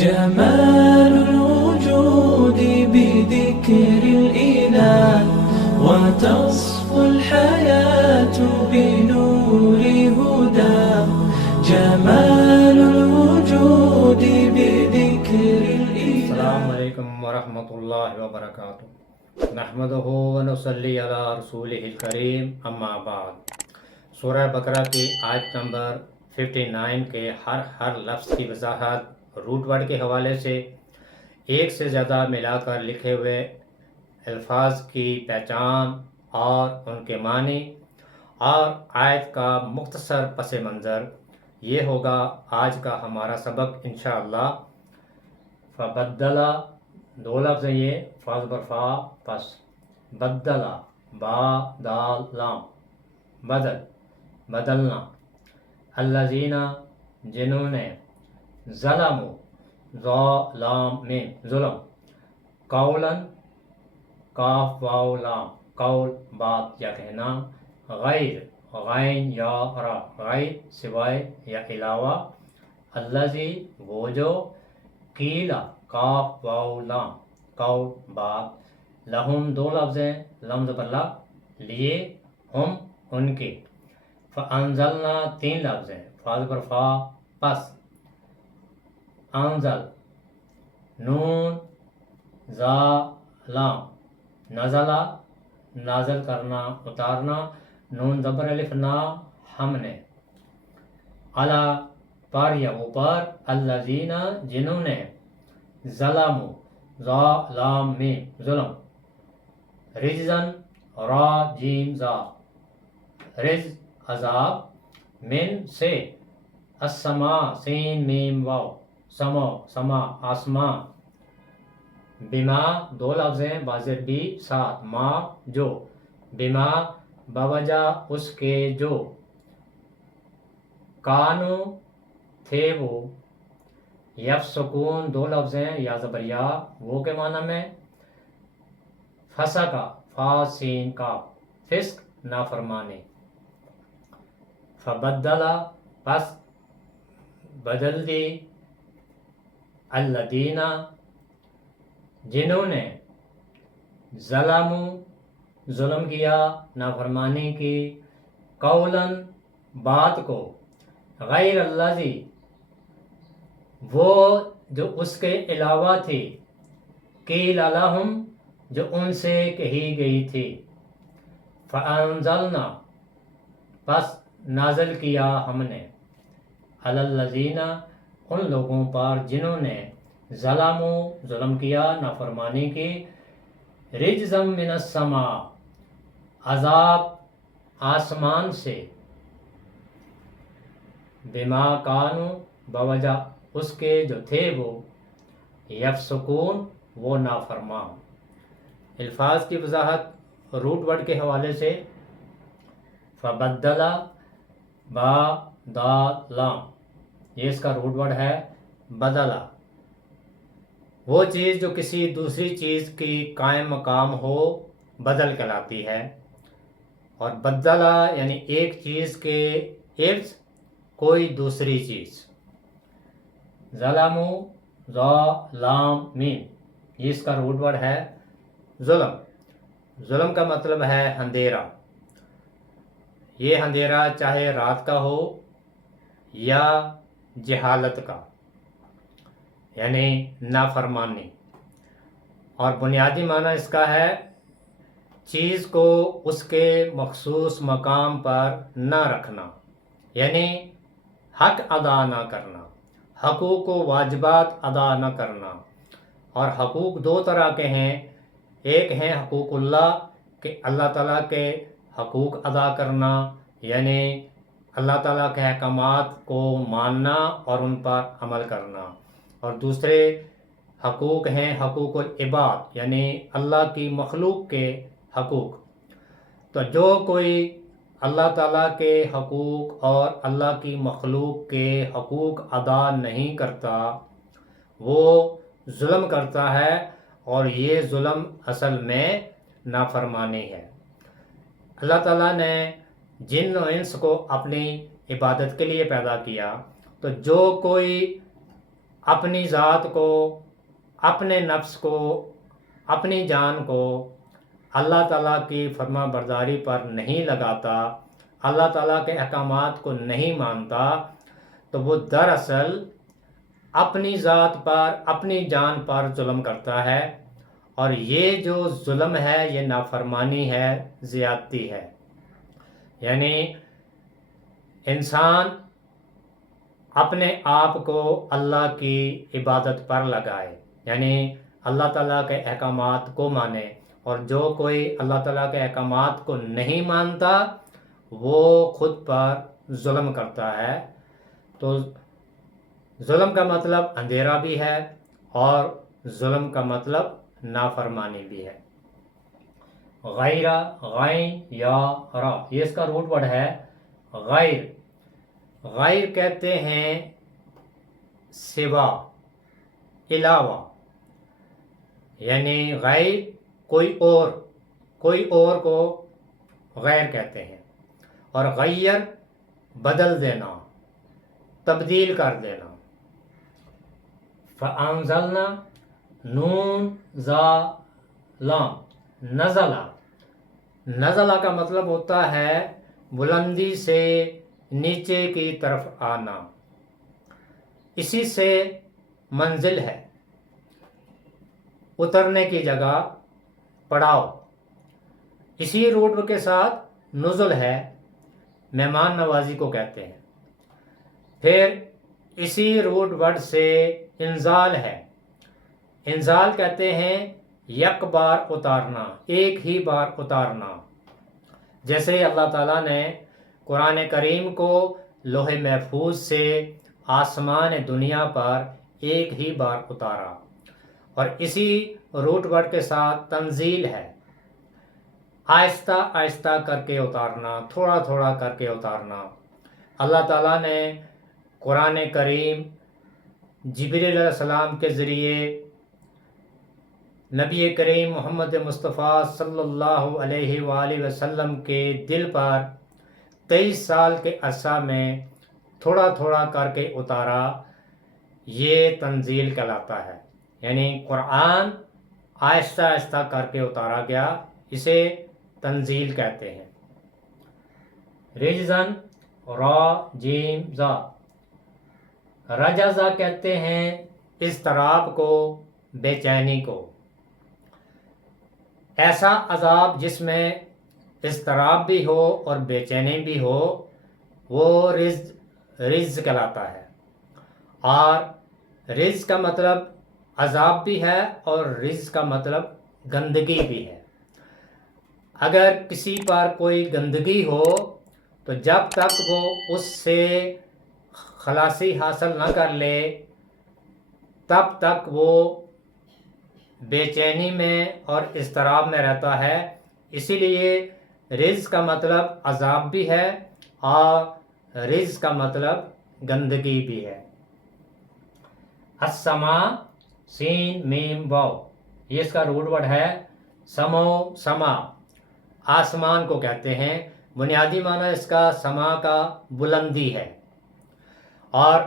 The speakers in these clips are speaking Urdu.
جمال الوجود بذكر الإله وتصفو الحياة بنور هدى. جمال الوجود بذكر الإله. السلام علیکم ورحمۃ اللہ وبرکاتہ. نحمدہ ونصلی علی رسولہ الکریم. اما بعد. سورہ بقرہ کی آیت نمبر 59 کے ہر لفظ کی وضاحت روٹ ورڈ کے حوالے سے، ایک سے زیادہ ملا کر لکھے ہوئے الفاظ کی پہچان اور ان کے معنی، اور آیت کا مختصر پس منظر، یہ ہوگا آج کا ہمارا سبق انشاءاللہ. فبدلا، دو لفظ ہیں یہ، فا زبر فا پس، بدلا با دال لام، بدل بدلنا، الذین جنہوں نے، ظلموا ذا لام میم ظلم، قولن کاف واو لام قول بات یا کہنا، غیر غین یا را غیر سوائے یا علاوہ، الذی وہ جو، قیلا کاف واو لام قول بات، لہم دو لفظ ہیں، لم زبر لا لیے، ہم ان کے، فانزلنا تین لفظ ہیں، فا زبر فا پس، انزل نون زا لام، نزلہ نازل کرنا اتارنا، نون زبر الف نا ہم نے، علا پر یا اوپر، الذین جنہوں نے، ظلموا ذا لام میم ظلم، رجزن را جیم زا رز عذاب، من سے، السماء سین میم واو سما سما آسمان، بما دو لفظ ہیں، بازر بی ساتھ، ما جو، بما بوجہ اس کے جو، کانو تھے وہ، یفسقون دو لفظ ہیں، یا زبر یا وہ کے معنی میں، فسقا فا سین کا، فسق نافرمانی، فبدلا پس بدل دی، الذین جنہوں نے، ظلموا ظلم کیا نافرمانی کی، قولاً بات کو، غیر الذی وہ جو اس کے علاوہ تھی، قیل لہم جو ان سے کہی گئی تھی، فانزلنا پس نازل کیا ہم نے، علی الذین ان لوگوں پر جنہوں نے، ظلموا ظلم کیا نافرمانی کی، رجزا من السماء عذاب آسمان سے، بما کانوا بوجہ اس کے جو تھے وہ، یفسقون وہ نافرمان. الفاظ کی وضاحت روٹ ورڈ کے حوالے سے، فبدلا با دال لام، یہ اس کا روٹ ورڈ ہے، بدلا، وہ چیز جو کسی دوسری چیز کی قائم مقام ہو بدل کہلاتی ہے، اور بدلا یعنی ایک چیز کے عوض کوئی دوسری چیز. ظلموا ذا لام میم، یہ اس کا روٹ ورڈ ہے، ظلم. ظلم کا مطلب ہے اندھیرا. یہ اندھیرا چاہے رات کا ہو یا جہالت کا، یعنی نافرمانی. اور بنیادی معنی اس کا ہے چیز کو اس کے مخصوص مقام پر نہ رکھنا، یعنی حق ادا نہ کرنا، حقوق و واجبات ادا نہ کرنا. اور حقوق دو طرح کے ہیں، ایک ہیں حقوق اللہ کہ اللہ تعالیٰ کے حقوق ادا کرنا، یعنی اللہ تعالیٰ کے احکامات کو ماننا اور ان پر عمل کرنا. اور دوسرے حقوق ہیں حقوق العباد، یعنی اللہ کی مخلوق کے حقوق. تو جو کوئی اللہ تعالیٰ کے حقوق اور اللہ کی مخلوق کے حقوق ادا نہیں کرتا وہ ظلم کرتا ہے، اور یہ ظلم اصل میں نافرمانی ہے. اللہ تعالیٰ نے جن و انس کو اپنی عبادت کے لیے پیدا کیا، تو جو کوئی اپنی ذات کو، اپنے نفس کو، اپنی جان کو اللہ تعالیٰ کی فرما برداری پر نہیں لگاتا، اللہ تعالیٰ کے احکامات کو نہیں مانتا، تو وہ دراصل اپنی ذات پر، اپنی جان پر ظلم کرتا ہے، اور یہ جو ظلم ہے یہ نافرمانی ہے، زیادتی ہے۔ یعنی انسان اپنے آپ کو اللہ کی عبادت پر لگائے، یعنی اللہ تعالیٰ کے احکامات کو مانے، اور جو کوئی اللہ تعالیٰ کے احکامات کو نہیں مانتا وہ خود پر ظلم کرتا ہے۔ تو ظلم کا مطلب اندھیرا بھی ہے اور ظلم کا مطلب نافرمانی بھی ہے۔ غیر، غین یا را، یہ اس کا روٹ ورڈ ہے غیر۔ غیر کہتے ہیں سوا، علاوہ، یعنی غیر کوئی اور کو غیر کہتے ہیں، اور غیر بدل دینا، تبدیل کر دینا۔ فَأَنزَلْنَا نون زا لام، نزلہ، نزلہ کا مطلب ہوتا ہے بلندی سے نیچے کی طرف آنا، اسی سے منزل ہے، اترنے کی جگہ، پڑاؤ۔ اسی روٹ کے ساتھ نزل ہے، مہمان نوازی کو کہتے ہیں۔ پھر اسی روٹ ورڈ سے انزال ہے، انزال کہتے ہیں یک بار اتارنا، ایک ہی بار اتارنا۔ جیسے اللہ تعالیٰ نے قرآن کریم کو لوح محفوظ سے آسمان دنیا پر ایک ہی بار اتارا، اور اسی روٹ ورڈ کے ساتھ تنزیل ہے، آہستہ آہستہ کر کے اتارنا، تھوڑا تھوڑا کر کے اتارنا۔ اللہ تعالیٰ نے قرآن کریم جبریل علیہ السلام کے ذریعے نبی کریم محمد مصطفیٰ صلی اللہ علیہ وآلہ وسلم کے دل پر 23 سال کے عرصہ میں تھوڑا تھوڑا کر کے اتارا، یہ تنزیل کہلاتا ہے۔ یعنی قرآن آہستہ آہستہ کر کے اتارا گیا، اسے تنزیل کہتے ہیں۔ رجزن، را جیم زا، رجزہ کہتے ہیں اضطراب کو، بے چینی کو۔ ایسا عذاب جس میں اضطراب بھی ہو اور بے چینی بھی ہو، وہ رجز کہلاتا ہے۔ اور رجز کا مطلب عذاب بھی ہے اور رجز کا مطلب گندگی بھی ہے۔ اگر کسی پر کوئی گندگی ہو تو جب تک وہ اس سے خلاصی حاصل نہ کر لے تب تک وہ بے چینی میں اور اضطراب میں رہتا ہے۔ اسی لیے رجز کا مطلب عذاب بھی ہے اور رجز کا مطلب گندگی بھی ہے۔ السماء، سین میم واو، یہ اس کا روٹ ورڈ ہے سمو، سما، آسمان کو کہتے ہیں۔ بنیادی معنی اس کا سما کا بلندی ہے، اور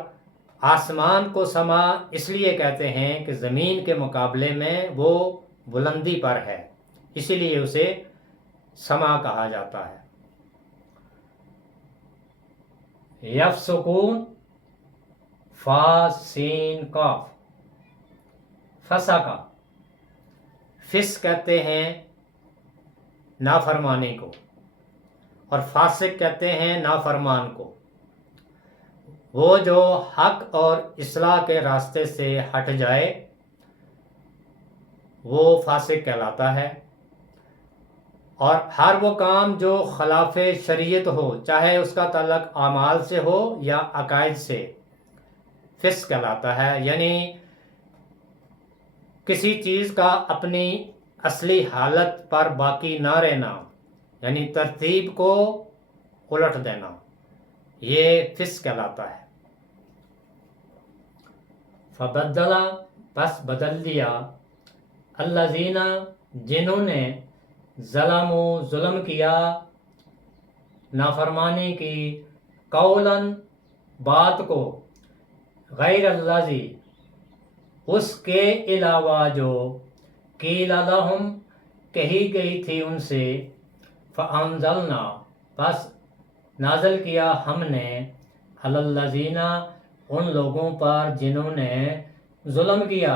آسمان کو سما اس لیے کہتے ہیں کہ زمین کے مقابلے میں وہ بلندی پر ہے، اسی لیے اسے سما کہا جاتا ہے۔ یفسقون، فا سین قاف، فسقہ، فسق کہتے ہیں نافرمانی کو، اور فاسق کہتے ہیں نافرمان کو۔ وہ جو حق اور اصلاح کے راستے سے ہٹ جائے وہ فاسق کہلاتا ہے، اور ہر وہ کام جو خلاف شریعت ہو، چاہے اس کا تعلق اعمال سے ہو یا عقائد سے، فسق کہلاتا ہے۔ یعنی کسی چیز کا اپنی اصلی حالت پر باقی نہ رہنا، یعنی ترتیب کو الٹ دینا، یہ فسق کہلاتا ہے۔ فبدلا، پس بدل دیا، الذین، جنہوں نے ظلموا، ظلم کیا، نافرمانی کی، قولاً، بات کو، غیر الذی، اس کے علاوہ جو قیل لہم کہی گئی تھی ان سے، فانزلنا پس نازل کیا ہم نے، علی الذین ان لوگوں پر جنہوں نے ظلم کیا،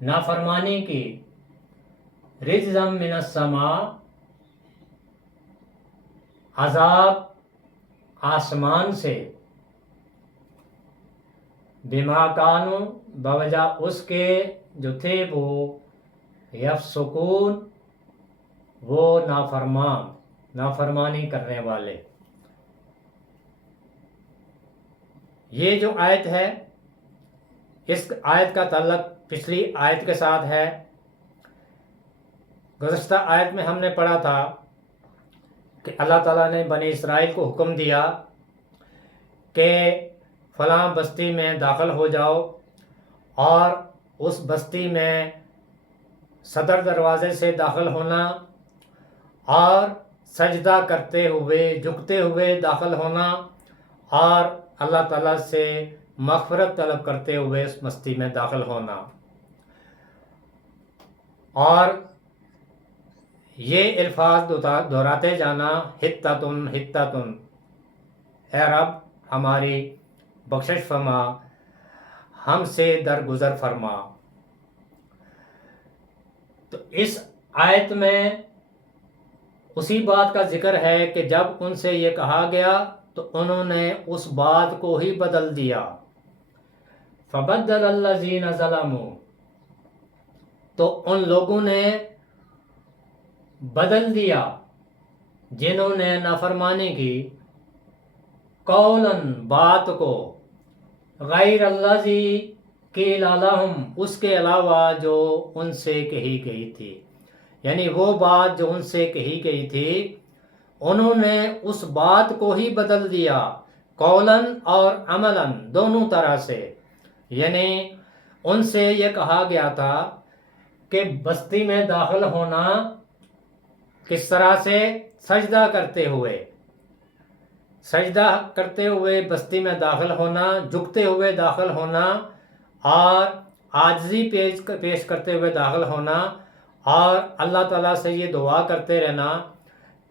نافرمانی کی، رجزا من السماء عذاب آسمان سے، بما کانوا بوجہ اس کے جو تھے وہ یفسقون وہ نافرمانی کرنے والے۔ یہ جو آیت ہے اس آیت کا تعلق پچھلی آیت کے ساتھ ہے۔ گزشتہ آیت میں ہم نے پڑھا تھا کہ اللہ تعالیٰ نے بنی اسرائیل کو حکم دیا کہ فلاں بستی میں داخل ہو جاؤ، اور اس بستی میں صدر دروازے سے داخل ہونا اور سجدہ کرتے ہوئے جھکتے ہوئے داخل ہونا، اور اللہ تعالیٰ سے مغفرت طلب کرتے ہوئے اس بستی میں داخل ہونا، اور یہ الفاظ دہراتے جانا، حتتن حتتن، اے رب ہماری بخشش فرما، ہم سے درگزر فرما۔ تو اس آیت میں اسی بات کا ذکر ہے کہ جب ان سے یہ کہا گیا تو انہوں نے اس بات کو ہی بدل دیا۔ فبدل الذین ظلموا، تو ان لوگوں نے بدل دیا جنہوں نے نافرمانی کی، قولاً بات کو، غیر الذی قیل لہم اس کے علاوہ جو ان سے کہی گئی تھی، یعنی وہ بات جو ان سے کہی گئی تھی انہوں نے اس بات کو ہی بدل دیا، قولاً اور عملاً دونوں طرح سے۔ یعنی ان سے یہ کہا گیا تھا کہ بستی میں داخل ہونا کس طرح سے، سجدہ کرتے ہوئے بستی میں داخل ہونا، جھکتے ہوئے داخل ہونا، اور عاجزی پیش کرتے ہوئے داخل ہونا، اور اللہ تعالیٰ سے یہ دعا کرتے رہنا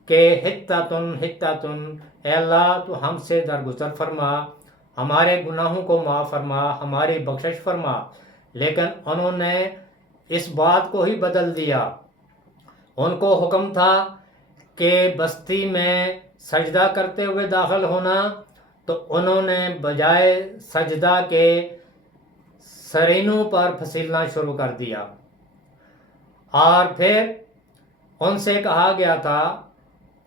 کہ حتتن حتتن، اے اللہ تو ہم سے درگزر فرما، ہمارے گناہوں کو معاف فرما، ہماری بخشش فرما۔ لیکن انہوں نے اس بات کو ہی بدل دیا۔ ان کو حکم تھا کہ بستی میں سجدہ کرتے ہوئے داخل ہونا، تو انہوں نے بجائے سجدہ کے سرینوں پر پھسلنا شروع کر دیا، اور پھر ان سے کہا گیا تھا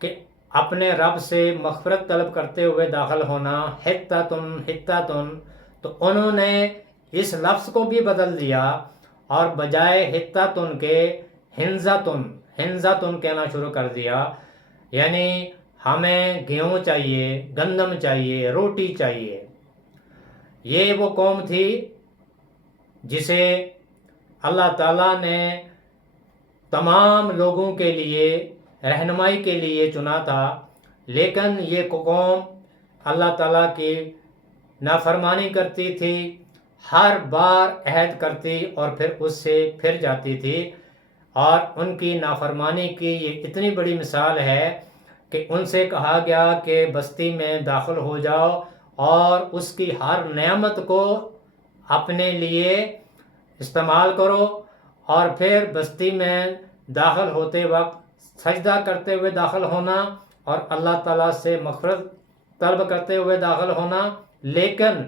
کہ اپنے رب سے مغفرت طلب کرتے ہوئے داخل ہونا، حتتن حتتن، تو انہوں نے اس لفظ کو بھی بدل دیا اور بجائے حتتن کے ہنزتن کہنا شروع کر دیا، یعنی ہمیں گیہوں چاہیے، گندم چاہیے، روٹی چاہیے۔ یہ وہ قوم تھی جسے اللہ تعالیٰ نے تمام لوگوں کے لیے رہنمائی کے لیے چنا تھا، لیکن یہ قوم اللہ تعالیٰ کی نافرمانی کرتی تھی، ہر بار عہد کرتی اور پھر اس سے پھر جاتی تھی، اور ان کی نافرمانی کی یہ اتنی بڑی مثال ہے کہ ان سے کہا گیا کہ بستی میں داخل ہو جاؤ اور اس کی ہر نعمت کو اپنے لیے استعمال کرو، اور پھر بستی میں داخل ہوتے وقت سجدہ کرتے ہوئے داخل ہونا اور اللہ تعالیٰ سے مغفرت طلب کرتے ہوئے داخل ہونا، لیکن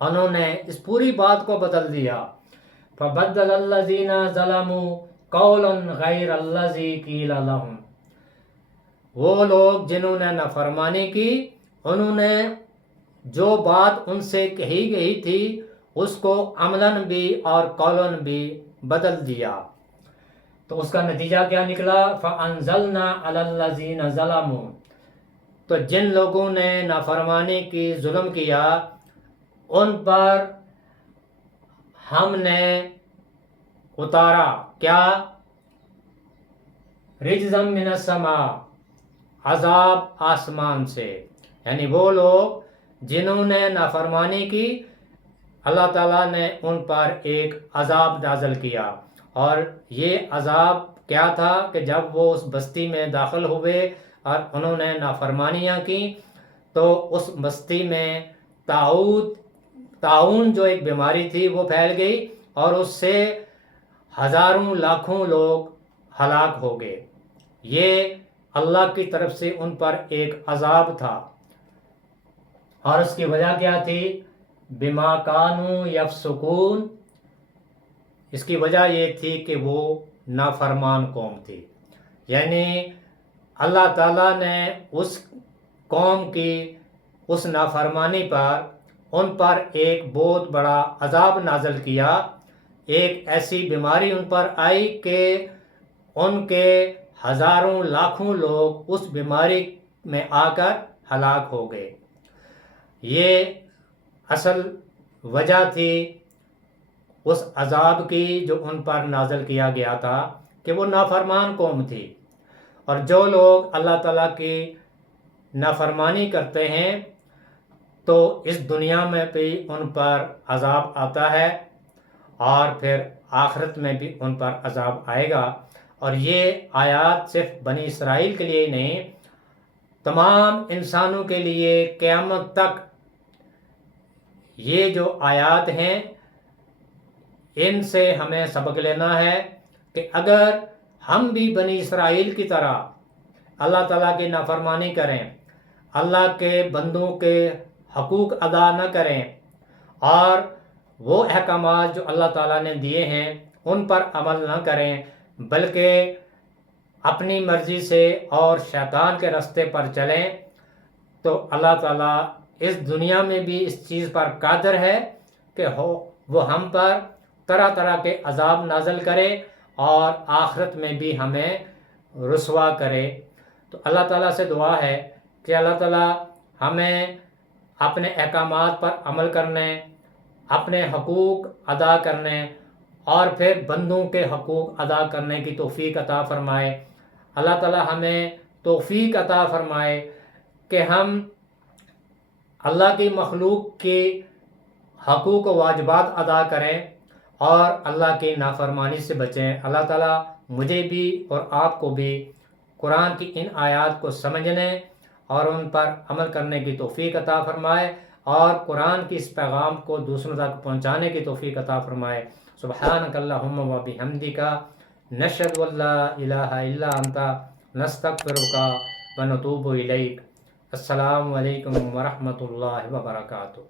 انہوں نے اس پوری بات کو بدل دیا۔ فبدل الذین ظلموا قولا غیر الذی قیل لہم، وہ لوگ جنہوں نے نافرمانی کی انہوں نے جو بات ان سے کہی گئی تھی اس کو عملاً بھی اور قولاً بھی بدل دیا۔ تو اس کا نتیجہ کیا نکلا؟ فَأَنزَلْنَا عَلَى الَّذِينَ ظَلَمُوا، تو جن لوگوں نے نافرمانی کی، ظلم کیا، ان پر ہم نے اتارا کیا؟ رجزا من السماء، عذاب آسمان سے، یعنی وہ لوگ جنہوں نے نافرمانی کی اللہ تعالیٰ نے ان پر ایک عذاب نازل کیا، اور یہ عذاب کیا تھا کہ جب وہ اس بستی میں داخل ہوئے اور انہوں نے نافرمانیاں کی تو اس بستی میں طاعون جو ایک بیماری تھی وہ پھیل گئی، اور اس سے ہزاروں لاکھوں لوگ ہلاک ہو گئے۔ یہ اللہ کی طرف سے ان پر ایک عذاب تھا، اور اس کی وجہ کیا تھی؟ بما کانوا یفسقون، اس کی وجہ یہ تھی کہ وہ نافرمان قوم تھی۔ یعنی اللہ تعالیٰ نے اس قوم کی اس نافرمانی پر ان پر ایک بہت بڑا عذاب نازل کیا، ایک ایسی بیماری ان پر آئی کہ ان کے ہزاروں لاکھوں لوگ اس بیماری میں آ کر ہلاک ہو گئے۔ یہ اصل وجہ تھی اس عذاب کی جو ان پر نازل کیا گیا تھا کہ وہ نافرمان قوم تھی، اور جو لوگ اللہ تعالیٰ کی نافرمانی کرتے ہیں تو اس دنیا میں بھی ان پر عذاب آتا ہے، اور پھر آخرت میں بھی ان پر عذاب آئے گا۔ اور یہ آیات صرف بنی اسرائیل کے لیے نہیں، تمام انسانوں کے لیے قیامت تک یہ جو آیات ہیں ان سے ہمیں سبق لینا ہے کہ اگر ہم بھی بنی اسرائیل کی طرح اللہ تعالیٰ کی نافرمانی کریں، اللہ کے بندوں کے حقوق ادا نہ کریں، اور وہ احکامات جو اللہ تعالیٰ نے دیے ہیں ان پر عمل نہ کریں، بلکہ اپنی مرضی سے اور شیطان کے راستے پر چلیں، تو اللہ تعالیٰ اس دنیا میں بھی اس چیز پر قادر ہے کہ وہ ہم پر طرح طرح کے عذاب نازل کرے اور آخرت میں بھی ہمیں رسوا کرے۔ تو اللہ تعالیٰ سے دعا ہے کہ اللہ تعالیٰ ہمیں اپنے احکامات پر عمل کرنے، اپنے حقوق ادا کرنے اور پھر بندوں کے حقوق ادا کرنے کی توفیق عطا فرمائے۔ اللہ تعالیٰ ہمیں توفیق عطا فرمائے کہ ہم اللہ کی مخلوق کے حقوق و واجبات ادا کریں اور اللہ کی نافرمانی سے بچیں۔ اللہ تعالیٰ مجھے بھی اور آپ کو بھی قرآن کی ان آیات کو سمجھنے اور ان پر عمل کرنے کی توفیق عطا فرمائے، اور قرآن کی اس پیغام کو دوسروں تک پہنچانے کی توفیق عطا فرمائے۔ سبحانک اللہم و بحمدک، نشہد ان لا الہ الا انت، نستغفرک و نتوب الیک۔ السلام علیکم ورحمۃ اللہ وبرکاتہ۔